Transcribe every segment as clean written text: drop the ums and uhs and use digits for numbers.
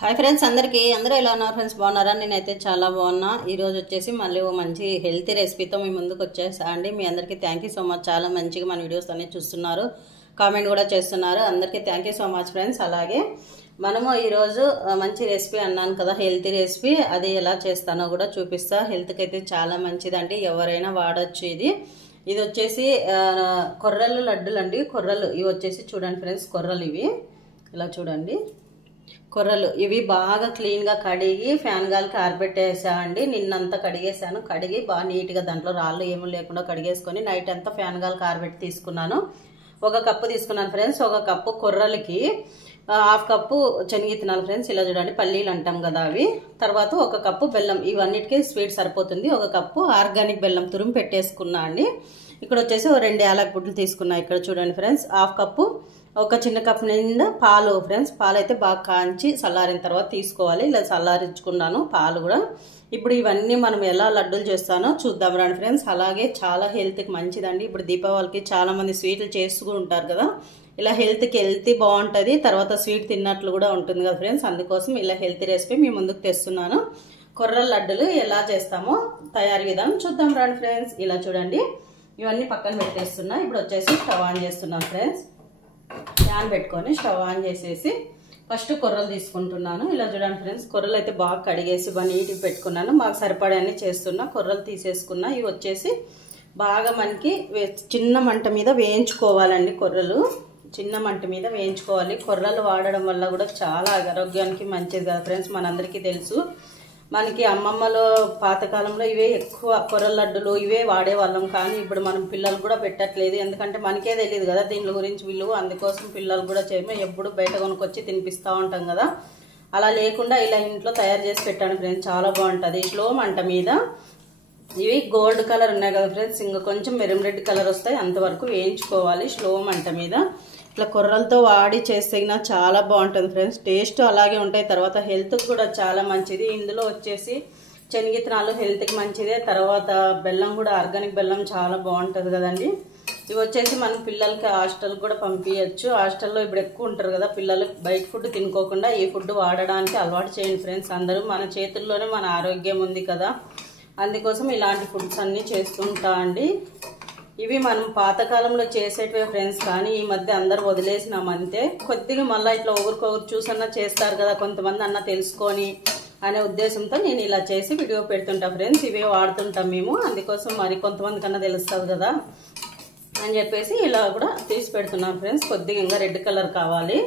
Hi friends, అందరూ ఎలా ఉన్నారు ఫ్రెండ్స్? బాగున్నారా? నేనైతే చాలా బాగున్నా. ఈరోజు వచ్చేసి మళ్ళీ ఓ మంచి హెల్తీ రెసిపీతో మీ ముందుకు వచ్చేసా అండి. మీ అందరికీ థ్యాంక్ యూ సో మచ్. చాలా మంచిగా మన వీడియోస్ అన్ని చూస్తున్నారు, కామెంట్ కూడా చేస్తున్నారు. అందరికీ thank you so much friends. అలాగే మనము ఈరోజు మంచి రెసిపీ అన్నాను కదా, హెల్తీ రెసిపీ. అది ఎలా చేస్తానో కూడా చూపిస్తా. హెల్త్కి అయితే చాలా మంచిదండి, ఎవరైనా వాడచ్చు. ఇది వచ్చేసి కొర్రలు లడ్డులు అండి. కొర్రలు ఇవి వచ్చేసి చూడండి ఫ్రెండ్స్, కొర్రలు ఇవి ఇలా చూడండి. కొర్రలు ఇవి బాగా క్లీన్గా కడిగి ఫ్యాన్ గాలికి ఆరబెట్టేసామండి. నిన్నంతా కడిగేసాను. కడిగి బాగా నీట్గా దాంట్లో రాళ్ళు ఏమీ లేకుండా కడిగేసుకొని నైట్ అంతా ఫ్యాన్ గాలికి ఆరబెట్టి తీసుకున్నాను. ఒక కప్పు తీసుకున్నాను ఫ్రెండ్స్. ఒక కప్పు కొర్రలకి హాఫ్ కప్పు శనగిత్తనాలు ఫ్రెండ్స్. ఇలా చూడండి, పల్లీలు అంటాం కదా అవి. తర్వాత ఒక కప్పు బెల్లం. ఇవన్నిటికీ స్వీట్ సరిపోతుంది. ఒక కప్పు ఆర్గానిక్ బెల్లం తురుము పెట్టేసుకున్నా అండి. ఇక్కడ వచ్చేసి 2 యాలక్ బుడ్లు తీసుకున్నా. ఇక్కడ చూడండి ఫ్రెండ్స్, హాఫ్ కప్పు ఒక చిన్న కప్పు నిండా పాలు ఫ్రెండ్స్. పాలు అయితే బాగా కాంచి చల్లారిన తర్వాత తీసుకోవాలి. ఇలా చల్లారించుకున్నాను పాలు కూడా. ఇప్పుడు ఇవన్నీ మనం ఎలా లడ్డూలు చేస్తానో చూద్దాం రండి ఫ్రెండ్స్. అలాగే చాలా హెల్త్కి మంచిదండి. ఇప్పుడు దీపావళికి చాలా మంది స్వీట్లు చేస్తూ ఉంటారు కదా. ఇలా హెల్తీ బాగుంటుంది. తర్వాత స్వీట్ తిన్నట్లు కూడా ఉంటుంది కదా ఫ్రెండ్స్. అందుకోసం ఇలా హెల్తీ రెసిపీ మీ ముందుకు తెస్తున్నాను. కొర్రల లడ్డులు ఎలా చేస్తామో తయారీ విధానం చూద్దాం రండి ఫ్రెండ్స్. ఇలా చూడండి, ఇవన్నీ పక్కన పెట్టేస్తున్నా. ఇప్పుడు వచ్చేసి స్టవ్ ఆన్ చేస్తున్నాను ఫ్రెండ్స్. ప్యాన్ పెట్టుకొని స్టవ్ ఆన్ చేసేసి ఫస్ట్ కొర్రలు తీసుకుంటున్నాను. ఇలా చూడండి ఫ్రెండ్స్, కొర్రలు అయితే బాగా కడిగేసి బాగా నీట్గా పెట్టుకున్నాను. మాకు సరిపడాన్ని చేస్తున్నా. కొర్రలు తీసేసుకున్నా. ఇవి వచ్చేసి బాగా మనకి చిన్న మంట మీద వేయించుకోవాలండి. కొర్రలు చిన్న మంట మీద వేయించుకోవాలి. కొర్రలు వాడడం వల్ల కూడా చాలా ఆరోగ్యానికి మంచిది కదా ఫ్రెండ్స్. మనందరికీ తెలుసు. మనకి అమ్మమ్మలో పాతకాలంలో ఇవే ఎక్కువ కొర్రల లడ్డులు ఇవే వాడేవాళ్ళం. కానీ ఇప్పుడు మనం పిల్లలు కూడా పెట్టట్లేదు. ఎందుకంటే మనకే తెలియదు కదా దీని గురించి విలువ. అందుకోసం పిల్లలు కూడా ఎప్పుడు బయట కొనుక్కొచ్చి తినిపిస్తూ ఉంటాం కదా. అలా లేకుండా ఇలా ఇంట్లో తయారు చేసి పెట్టాను ఫ్రెండ్స్. చాలా బాగుంటుంది. స్లో మంట మీద ఇవి గోల్డ్ కలర్ ఉన్నాయి కదా ఫ్రెండ్స్, ఇంకా కొంచెం మెరూన్ రెడ్ కలర్ వస్తాయి, అంతవరకు వేయించుకోవాలి స్లో మంట మీద. ఇట్లా కొర్రలతో వాడి చేస్తే చాలా బాగుంటుంది ఫ్రెండ్స్. టేస్ట్ అలాగే ఉంటాయి. తర్వాత హెల్త్కి కూడా చాలా మంచిది. ఇందులో వచ్చేసి శనగిత్తనాలు హెల్త్కి మంచిదే. తర్వాత బెల్లం కూడా ఆర్గానిక్ బెల్లం చాలా బాగుంటుంది కదండి. ఇవి వచ్చేసి మనం పిల్లలకి హాస్టల్కి కూడా పంపించచ్చు. హాస్టల్లో ఇప్పుడు ఎక్కువ ఉంటారు కదా పిల్లలు, బయట ఫుడ్ తినుకోకుండా ఈ ఫుడ్ వాడడానికి అలవాటు చేయండి ఫ్రెండ్స్. అందరూ మన చేతుల్లోనే మన ఆరోగ్యం ఉంది కదా. అందుకోసం ఇలాంటి ఫుడ్స్ అన్నీ చేస్తుంటా అండి. ఇవి మనం పాతకాలంలో చేసేటివే ఫ్రెండ్స్. కానీ ఈ మధ్య అందరు వదిలేసినామంతే. కొద్దిగా మళ్ళీ ఇట్లా ఒకరికొకరు చూసన్నా చేస్తారు కదా కొంతమంది అన్న తెలుసుకొని అనే ఉద్దేశంతో నేను ఇలా చేసి వీడియో పెడుతుంటా ఫ్రెండ్స్. ఇవే వాడుతుంటాం మేము. అందుకోసం మరి కొంతమంది కన్నా తెలుస్తుంది కదా అని చెప్పేసి ఇలా కూడా తీసి పెడుతున్నాం ఫ్రెండ్స్. కొద్దిగా ఇంకా రెడ్ కలర్ కావాలి.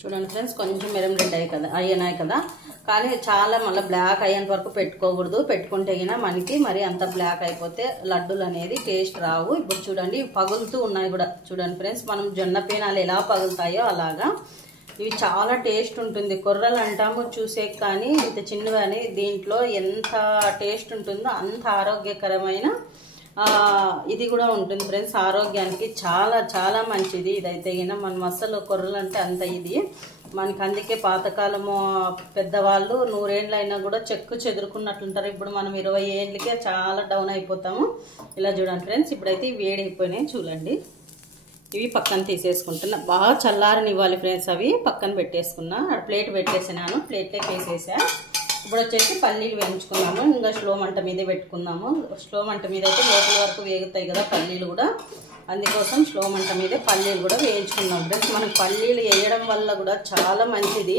చూడండి ఫ్రెండ్స్, కొంచెం మెరూన్ రెడ్ అయినాయి కదా. కానీ చాలా మళ్ళీ బ్లాక్ అయ్యేంత వరకు పెట్టుకోకూడదు. పెట్టుకుంటే గినా మనకి మరి అంత బ్లాక్ అయిపోతే లడ్డూలు అనేది టేస్ట్ రావు. ఇప్పుడు చూడండి, పగులుతూ ఉన్నాయి కూడా. చూడండి ఫ్రెండ్స్, మనం జొన్న పేనాలు ఎలా పగులుతాయో అలాగా ఇవి చాలా టేస్ట్ ఉంటుంది. కొర్రలు అంటాము చూసే, కానీ ఇంత చిన్నగానే దీంట్లో ఎంత టేస్ట్ ఉంటుందో అంత ఆరోగ్యకరమైన ఇది కూడా ఉంటుంది ఫ్రెండ్స్. ఆరోగ్యానికి చాలా చాలా మంచిది. ఇదైతే గినా మనం అసలు కొర్రలు అంటే అంత ఇది మనకి. అందుకే పాతకాలము పెద్దవాళ్ళు 100 ఏళ్ళు అయినా కూడా చెదురుకున్నట్లుంటారు. ఇప్పుడు మనం 20 ఏళ్ళకే చాలా డౌన్ అయిపోతాము. ఇలా చూడండి ఫ్రెండ్స్. ఇప్పుడైతే వేడి అయిపోయినాయి చూడండి. ఇవి పక్కన తీసేసుకుంటున్నా. బాగా చల్లారనివ్వాలి ఫ్రెండ్స్. అవి పక్కన పెట్టేసుకున్నా. ప్లేట్ పెట్టేసినాను, ప్లేట్లోకి వేసేసా. ఇప్పుడు వచ్చేసి పల్లీలు వేయించుకున్నాము. ఇంకా స్లో మంట మీదే పెట్టుకున్నాము. స్లో మంట మీద అయితే లోపల వరకు వేగుతాయి కదా పల్లీలు కూడా. అందుకోసం స్లో మంట మీదే పల్లీలు కూడా వేయించుకున్నాం ఫ్రెండ్స్. మనకు పల్లీలు వేయడం వల్ల కూడా చాలా మంచిది.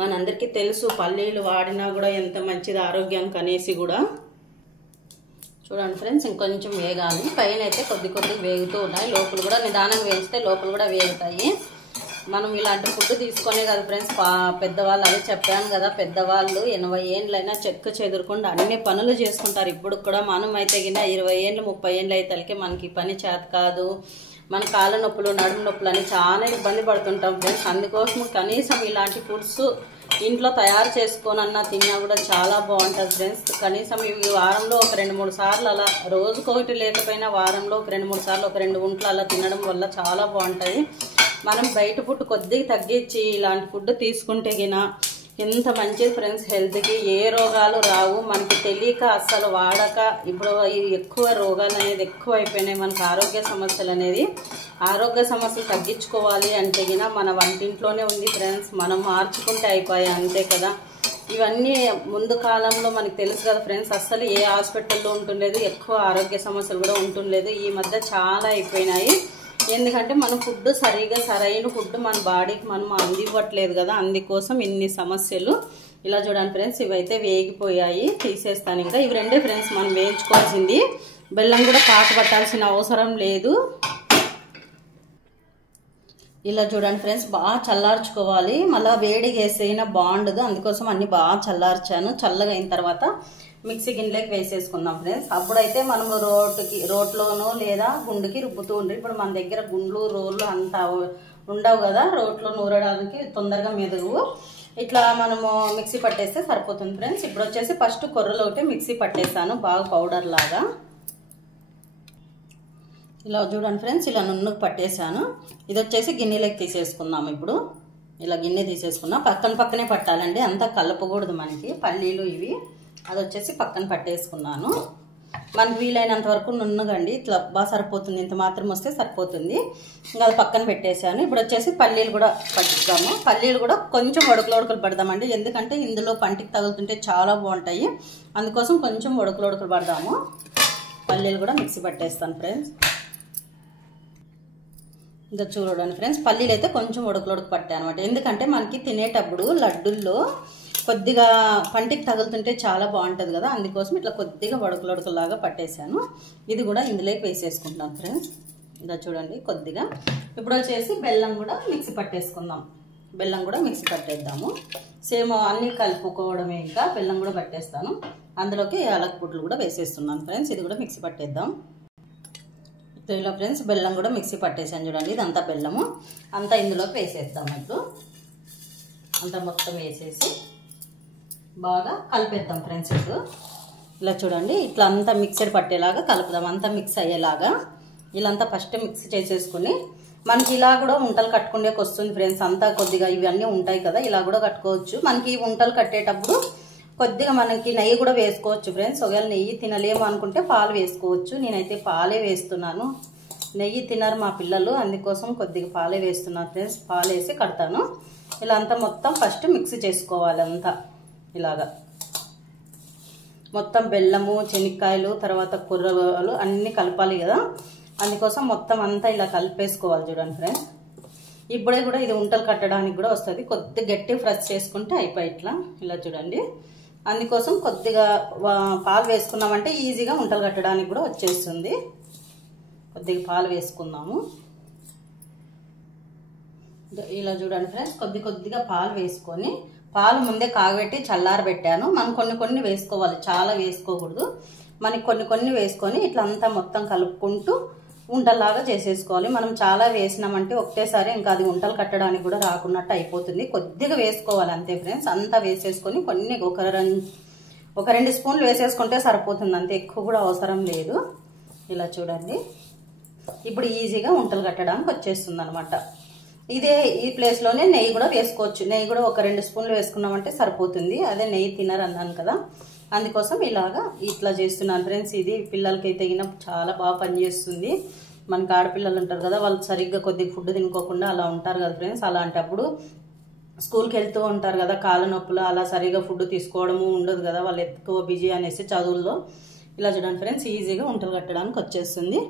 మనందరికీ తెలుసు పల్లీలు వాడినా కూడా ఎంత మంచిది ఆరోగ్యానికి అనేసి కూడా. చూడండి ఫ్రెండ్స్, ఇంకొంచెం వేగాలి. పైన అయితే కొద్దిగా వేగుతూ ఉన్నాయి. లోపల కూడా నిదానంగా వేస్తే లోపల కూడా వేగుతాయి. మనం ఇలాంటి ఫుడ్ తీసుకునే కదా ఫ్రెండ్స్. పెద్దవాళ్ళు అదే చెప్పాను కదా, పెద్దవాళ్ళు 80 ఏళ్ళైనా చెదురకుండా అన్ని పనులు చేసుకుంటారు. ఇప్పుడు కూడా మనం అయితే కింద 20 ఏళ్ళు 30 ఏళ్ళు అయితే మనకి పని చేత కాదు. మన కాళ్ళ నొప్పులు నడుము నొప్పులు అని చాలా ఇబ్బంది పడుతుంటాం ఫ్రెండ్స్. అందుకోసం కనీసం ఇలాంటి ఫుడ్స్ ఇంట్లో తయారు చేసుకోనన్నా తిన్నా కూడా చాలా బాగుంటుంది ఫ్రెండ్స్. కనీసం ఇవి వారంలో ఒక 2-3 సార్లు అలా, రోజుకొకటి లేకపోయినా వారంలో ఒక 2-3 సార్లు ఒక 2 గుంట్లు అలా తినడం వల్ల చాలా బాగుంటుంది. మనం బయట ఫుడ్ కొద్దిగా తగ్గించి ఇలాంటి ఫుడ్ తీసుకుంటే గినా ఎంత మంచిది ఫ్రెండ్స్, హెల్త్కి ఏ రోగాలు రావు. మనకి తెలియక అస్సలు వాడక ఇప్పుడు ఎక్కువ రోగాలు అనేది ఎక్కువ అయిపోయినాయి. మనకు ఆరోగ్య సమస్యలు అనేది, ఆరోగ్య సమస్యలు తగ్గించుకోవాలి అంటే గిన మన వంటింట్లోనే ఉంది ఫ్రెండ్స్. మనం మార్చుకుంటే అయిపోయాయి అంతే కదా. ఇవన్నీ ముందు కాలంలో మనకు తెలుసు కదా ఫ్రెండ్స్, అస్సలు ఏ హాస్పిటల్లో ఉంటుండలేదు, ఎక్కువ ఆరోగ్య సమస్యలు కూడా ఉంటుండలేదు. ఈ మధ్య చాలా అయిపోయినాయి. ఎందుకంటే మనం ఫుడ్ సరైన ఫుడ్ మన బాడీకి మనం అందివ్వట్లేదు కదా, అందుకోసం ఇన్ని సమస్యలు. ఇలా చూడండి ఫ్రెండ్స్, ఇవైతే వేగిపోయాయి, తీసేస్తాను. ఇంకా ఇవి రెండే ఫ్రెండ్స్ మనం వేయించుకోవాల్సింది. బెల్లం కూడా పాక పట్టాల్సిన అవసరం లేదు. ఇలా చూడండి ఫ్రెండ్స్, బాగా చల్లార్చుకోవాలి. మళ్ళీ వేడిగా వేసైనా బాగుండదు, అందుకోసం అన్ని బాగా చల్లార్చాను. చల్లగా అయిన తర్వాత మిక్సీ గిన్నెలోకి వేసేసుకుందాం ఫ్రెండ్స్. అప్పుడైతే మనం రోట్లోనో లేదా గుండుకి రుబ్బుతూ ఉండ్రి. ఇప్పుడు మన దగ్గర గుండ్లు రోళ్ళు అంతా ఉండవు కదా, రోట్లో నూరడానికి తొందరగా మెదగు. ఇట్లా మనము మిక్సీ పట్టేస్తే సరిపోతుంది ఫ్రెండ్స్. ఇప్పుడు వచ్చేసి ఫస్ట్ కొర్రలు ఒకటి మిక్సీ పట్టేస్తాను బాగా పౌడర్ లాగా. ఇలా చూడండి ఫ్రెండ్స్, ఇలా నున్నుకు పట్టేశాను. ఇది వచ్చేసి గిన్నెలోకి తీసేసుకుందాం. ఇప్పుడు ఇలా గిన్నె తీసేసుకున్నాం. పక్కనే పట్టాలండి, అంతా కలపకూడదు మనకి. పల్లీలు ఇవి అది వచ్చేసి పక్కన పట్టేసుకున్నాను. మనకు వీలైనంత వరకు నున్నగండి, ఇట్లా బాగా సరిపోతుంది. ఇంత మాత్రం వస్తే సరిపోతుంది. ఇంకా అది పక్కన పెట్టేశాను. ఇప్పుడు వచ్చేసి పల్లీలు కూడా పట్టిస్తాము. పల్లీలు కూడా కొంచెం ఉడకలు పడదామండి, ఎందుకంటే ఇందులో పంటికి తగులుతుంటే చాలా బాగుంటాయి. అందుకోసం కొంచెం ఉడకలు పడదాము. పల్లీలు కూడా మిక్సీ పట్టేస్తాను ఫ్రెండ్స్. ఇంకా చూడండి ఫ్రెండ్స్, పల్లీలు అయితే కొంచెం ఉడకలు పట్టాయి అనమాట. ఎందుకంటే మనకి తినేటప్పుడు లడ్డుల్లో కొద్దిగా పంటికి తగులుతుంటే చాలా బాగుంటుంది కదా, అందుకోసం ఇట్లా కొద్దిగా ఉడకలాగా పట్టేశాను. ఇది కూడా ఇందులోకి వేసేసుకుంటాను ఫ్రెండ్స్. ఇలా చూడండి కొద్దిగా. ఇప్పుడు వచ్చేసి బెల్లం కూడా మిక్సీ పట్టేసుకుందాం. బెల్లం కూడా మిక్సీ పట్టేద్దాము. సేమ్ అన్నీ కలుపుకోవడమే. ఇంకా బెల్లం కూడా పట్టేస్తాను. అందులోకి యాలక్ పుట్లు కూడా వేసేస్తున్నాను ఫ్రెండ్స్. ఇది కూడా మిక్సీ పట్టేద్దాం. ఇలా ఫ్రెండ్స్, బెల్లం కూడా మిక్సీ పట్టేసాను చూడండి. ఇదంతా బెల్లము అంతా ఇందులోకి వేసేద్దాం. ఇప్పుడు అంతా మొత్తం వేసేసి బాగా కలిపేద్దాం ఫ్రెండ్స్. ఇప్పుడు ఇలా చూడండి, ఇట్లా అంతా మిక్సర్ పట్టేలాగా కలుపుదాం, అంతా మిక్స్ అయ్యేలాగా. ఇలా అంతా ఫస్ట్ మిక్స్ చేసేసుకుని మనకి ఇలా కూడా ఉంటలు కట్టుకునేకి వస్తుంది ఫ్రెండ్స్. అంతా కొద్దిగా ఇవన్నీ ఉంటాయి కదా, ఇలా కూడా కట్టుకోవచ్చు. మనకి ఈ ఉంటలు కట్టేటప్పుడు కొద్దిగా మనకి నెయ్యి కూడా వేసుకోవచ్చు ఫ్రెండ్స్. ఒకవేళ నెయ్యి తినలేము అనుకుంటే పాలు వేసుకోవచ్చు. నేనైతే పాలే వేస్తున్నాను. నెయ్యి తినరు మా పిల్లలు, అందుకోసం కొద్దిగా పాలే వేస్తున్నాను ఫ్రెండ్స్. పాలు వేసి కడతాను. ఇలా అంతా మొత్తం ఫస్ట్ మిక్స్ చేసుకోవాలి. అంతా ఇలాగా మొత్తం బెల్లము, శనక్కాయలు, తర్వాత కుర్రలు అన్నీ కలపాలి కదా, అందుకోసం మొత్తం అంతా ఇలా కలిపేసుకోవాలి. చూడండి ఫ్రెండ్స్, ఇప్పుడే కూడా ఇది ఉంటలు కట్టడానికి కూడా వస్తుంది. కొద్దిగా గట్టి ఫ్రెష్ చేసుకుంటే అయిపోయి ఇట్లా. ఇలా చూడండి, అందుకోసం కొద్దిగా పాలు వేసుకున్నామంటే ఈజీగా ఉంటలు కట్టడానికి కూడా వచ్చేస్తుంది. కొద్దిగా పాలు వేసుకుందాము. ఇలా చూడండి ఫ్రెండ్స్, కొద్దిగా పాలు వేసుకొని, పాలు ముందే కాగబెట్టి చల్లారబెట్టాను. మనం కొన్ని వేసుకోవాలి, చాలా వేసుకోకూడదు. మనకి కొన్ని వేసుకొని ఇట్లా అంతా మొత్తం కలుపుకుంటూ ఉంటలాగా చేసేసుకోవాలి. మనం చాలా వేసినామంటే ఒకటేసారి ఇంకా అది ఉంటలు కట్టడానికి కూడా రాకున్నట్టు అయిపోతుంది. కొద్దిగా వేసుకోవాలి అంతే ఫ్రెండ్స్. అంతా వేసేసుకొని కొన్ని ఒక 2 స్పూన్లు వేసేసుకుంటే సరిపోతుంది అంతే, ఎక్కువ కూడా అవసరం లేదు. ఇలా చూడండి, ఇప్పుడు ఈజీగా ఉంటలు కట్టడానికి వచ్చేస్తుంది అనమాట. ఈ ప్లేస్లోనే నెయ్యి కూడా వేసుకోవచ్చు. నెయ్యి కూడా ఒక 2 స్పూన్లు వేసుకున్నామంటే సరిపోతుంది. అదే నెయ్యి తినరు అన్నాను కదా, అందుకోసం ఇట్లా చేస్తున్నాను ఫ్రెండ్స్. ఇది పిల్లలకి అయితే చాలా బాగా పనిచేస్తుంది. మనకి ఆడపిల్లలు ఉంటారు కదా, వాళ్ళు సరిగ్గా కొద్దిగా ఫుడ్ తినుకోకుండా అలా ఉంటారు కదా ఫ్రెండ్స్. అలాంటప్పుడు స్కూల్కి వెళ్తూ ఉంటారు కదా, కాళ్ళ నొప్పులు, అలా సరిగ్గా ఫుడ్ తీసుకోవడము ఉండదు కదా, వాళ్ళు ఎక్కువ బిజీ అనేసి చదువుల్లో. ఇలా చూడండి ఫ్రెండ్స్, ఈజీగా ఉంటలు కట్టడానికి వచ్చేస్తుంది.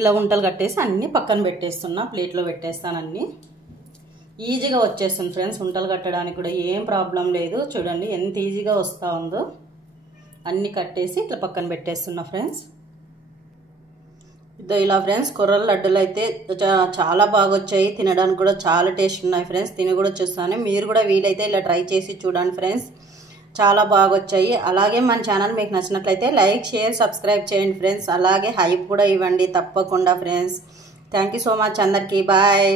ఇలా ఉంటలు కట్టేసి అన్నీ పక్కన పెట్టేస్తున్నా, ప్లేట్లో పెట్టేస్తాను. అన్నీ ఈజీగా వచ్చేస్తుంది ఫ్రెండ్స్. ఉంటలు కట్టడానికి కూడా ఏం ప్రాబ్లం లేదు. చూడండి ఎంత ఈజీగా వస్తూ ఉందో. అన్నీ కట్టేసి ఇట్లా పక్కన పెట్టేస్తున్నా ఫ్రెండ్స్. ఇలా ఫ్రెండ్స్, కొర్రల లడ్డూలు అయితే చాలా బాగా వచ్చాయి. తినడానికి కూడా చాలా టేస్ట్ ఉన్నాయి ఫ్రెండ్స్. తిని కూడా చూస్తాను. మీరు కూడా వీలైతే ఇలా ట్రై చేసి చూడండి ఫ్రెండ్స్, చాలా బాగా వచ్చాయి. అలాగే మన ఛానల్ మీకు నచ్చినట్లయితే లైక్, షేర్, సబ్స్క్రైబ్ చేయండి ఫ్రెండ్స్. అలాగే హైప్ కూడా ఇవ్వండి తప్పకుండా friends. Thank you so much అందరికీ. బాయ్.